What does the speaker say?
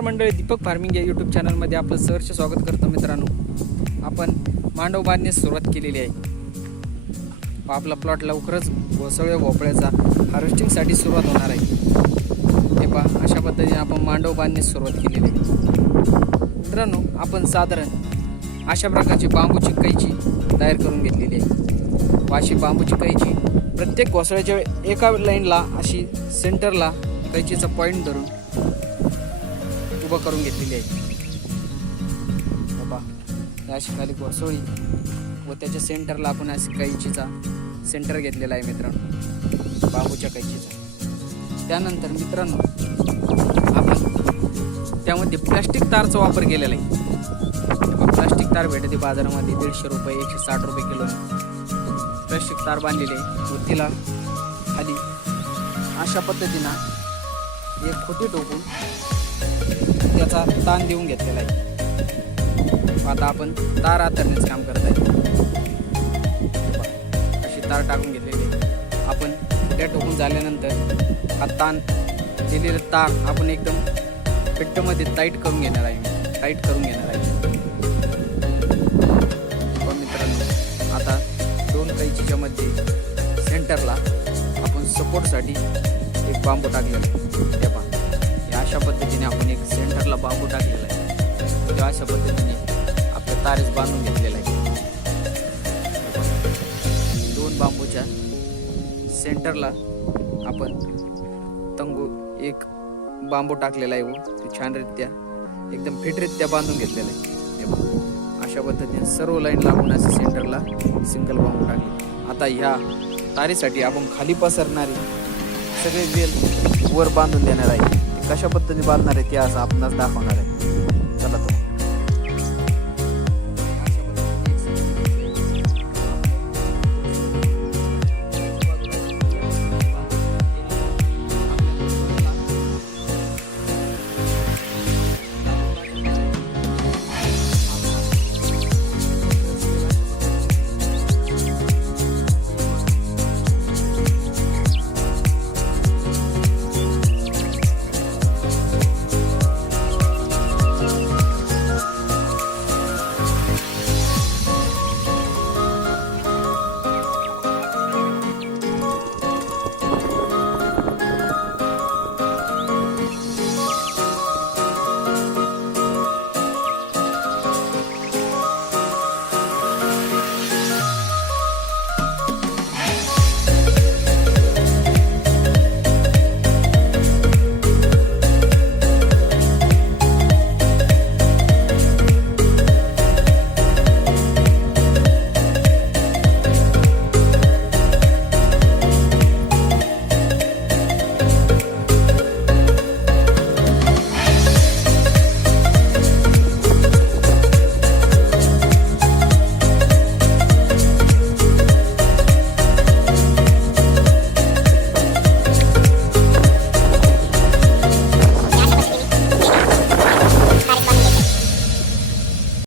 मंडळी दीपक फार्मिंग या यूट्यूब चॅनलमध्ये आपलं सहर्ष स्वागत करतो मित्रांनो. आपण मांडव बांधण्यास सुरुवात केलेली आहे. आपला प्लॉट लवकरच घोसळ्या भोपळ्याचा हार्वेस्टिंगसाठी सुरुवात होणार आहे. हे पहा अशा पद्धतीने आपण मांडव बांधण्यास सुरुवात केलेली आहे. मित्रांनो आपण साधारण अशा प्रकारची बांबूची कैची तयार करून घेतलेली आहे. वाशी बांबूची कैची प्रत्येक घोसळ्याच्या एका लाईनला अशी सेंटरला कैचीचा पॉईंट धरून उभं करून घेतलेली आहे. बाबा या अशी खाली व त्याच्या सेंटरला आपण अशी कैचीचा सेंटर घेतलेला आहे मित्रांनो. बांबूच्या कैचीचा. त्यानंतर मित्रांनो आपण त्यामध्ये प्लॅस्टिक तारचा वापर केलेला आहे. प्लास्टिक तार भेटते बाजारामध्ये दीडशे रुपये एकशे साठ रुपये किलो प्लास्टिक तार बांधलेली आहे. व तिला खाली अशा पद्धतीनं एक खोटी टोकून त्याचा ताण देऊन घेतलेला आहे. आता आपण तार आतरण्याचं काम करत आहे. अशी तार टाकून घेतलेली आहे. आपण त्या टोकून झाल्यानंतर हा ताण दिलेला तार आपण एकदम पिट्टमध्ये टाईट करून घेणार आहे. टाईट करून घेणार आहे. मित्रांनो आता दोन कैचीच्या मध्ये सेंटरला आपण सपोर्टसाठी एक बांबू टाकलेला आहे. त्या अशा पद्धतीने आपण एक सेंटरला बांबू टाकलेला आहे. त्या अशा पद्धतीने आपल्या तारेस बांधून घेतलेला आहे. दोन बांबूच्या सेंटरला आपण तंगू एक बांबू टाकलेला आहे व ते छानरित्या एकदम फिटरित्या बांधून घेतलेला आहे. अशा पद्धतीने सर्व लाईन लागून असं सेंटरला सिंगल बांबू टाकले. आता ह्या तारीसाठी आपण खाली पसरणारे सगळे वेल वर बांधून देणार आहे. कशा पद्धतीने बांधणार आहे ते असं आपणास दाखवणार आहे.